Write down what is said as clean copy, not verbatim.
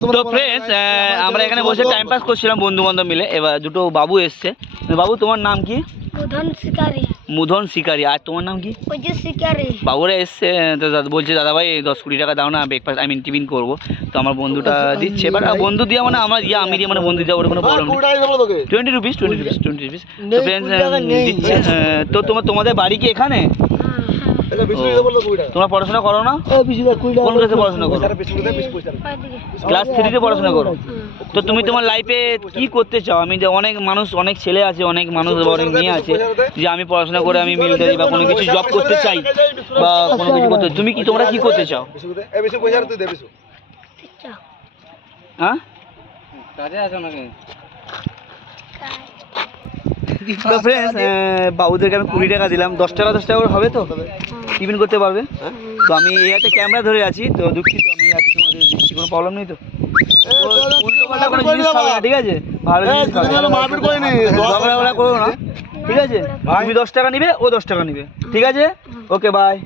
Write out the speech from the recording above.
তো ফ্রেন্ডস আমরা এখানে বসে টাইম পাস করছিলাম বন্ধু বান্ধব মিলে। এবার দুটো বাবু এসছে। বাবু তোমার নাম কি? মুধন শিকারি। মুধন শিকারি। আর তোমার নাম কি? শিকারি। বাবুরা এসছে তো বলছে দাদা ভাই 10-20 টাকা দাও না, ব্রেকফাস্ট টিফিন করবো। তো আমার বন্ধুটা দিচ্ছে, এবার বন্ধু দিয়া মানে আমরা আমি দিয়ে মানে বন্ধু দেওয়া ওর কোনো প্রবলেম নেই। 20 রুপিস। তো ফ্রেন্ডস দিচ্ছে। তো তোমাদের বাড়ি কি এখানে? তোমরা পড়াশোনা করো না? কোন ক্লাসে পড়াশোনা করো? ক্লাস 3-তে পড়াশোনা করো। তো তুমি তোমার লাইফে কি করতে চাও? আমি যে অনেক মানুষ, অনেক ছেলে আছে, অনেক মানুষ, অনেক মেয়ে আছে যে আমি পড়াশোনা করে আমি মিলিটারি বা কোনো কিছু জব করতে চাই বা কোনো কিছু করতে। তোমরা কি করতে চাও? হ্যাঁ কাজে আছো নাকি? তো ফ্রেন্ডস বাবুদেরকে আমি 20 টাকা দিলাম। 10 টাকা করে হবে তো? টিফিন করতে পারবে? তো আমি এই হাতে ক্যামেরা ধরে আছি, তো দুঃখিত আমি এই হাতে তোমাদের দিচ্ছি, কোনো প্রবলেম নেই তো? ঠিক আছে, ভালো ঝগড়া করো না, ঠিক আছে? তুমি 10 টাকা নিবে, ও 10 টাকা নিবে, ঠিক আছে? Okay bye.